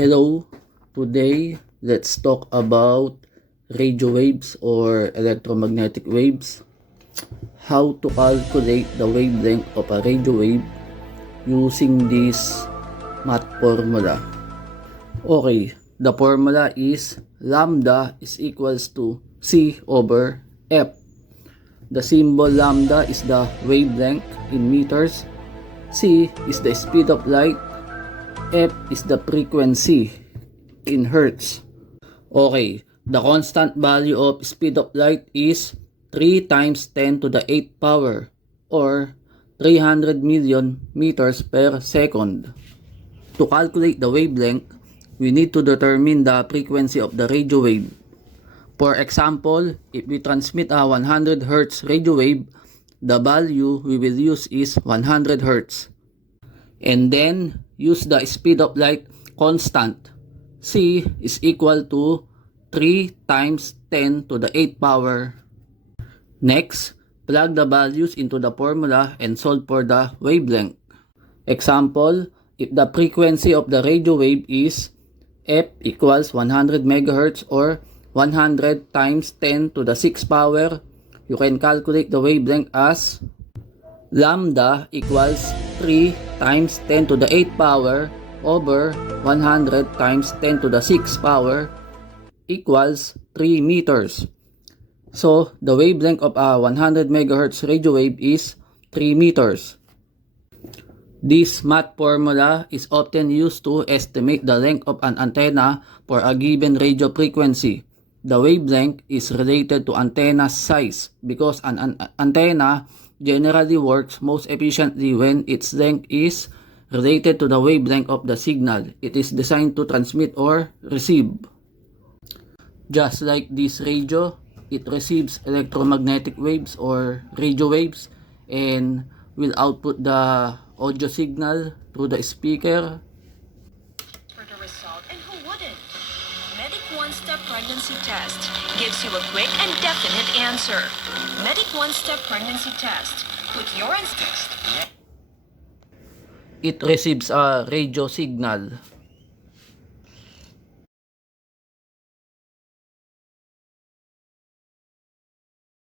Hello, today let's talk about radio waves or electromagnetic waves. How to calculate the wavelength of a radio wave using this math formula. Okay, the formula is lambda is equals to C over F. The symbol lambda is the wavelength in meters, C is the speed of light, F is the frequency in hertz. Okay, the constant value of speed of light is 3 times 10 to the 8th power or 300 million meters per second. To calculate the wavelength, we need to determine the frequency of the radio wave. For example, if we transmit a 100 Hz radio wave, the value we will use is 100 Hz. And then, use the speed of light constant. C is equal to 3 times 10 to the 8th power. Next, plug the values into the formula and solve for the wavelength. Example, if the frequency of the radio wave is F equals 100 MHz or 100 times 10 to the 6th power, you can calculate the wavelength as lambda equals 3 times 10 to the 8th power over 100 times 10 to the 6th power equals 3 meters. So, the wavelength of a 100 MHz radio wave is 3 meters. This math formula is often used to estimate the length of an antenna for a given radio frequency. The wavelength is related to antenna size because an antenna generally works most efficiently when its length is related to the wavelength of the signal it is designed to transmit or receive. Just like this radio, it receives electromagnetic waves or radio waves and will output the audio signal through the speaker. For the result, and who wouldn't? Medic One-Step Pregnancy Test gives you a quick and definite answer. Medic One-Step Pregnancy Test. Put your test. It receives a radio signal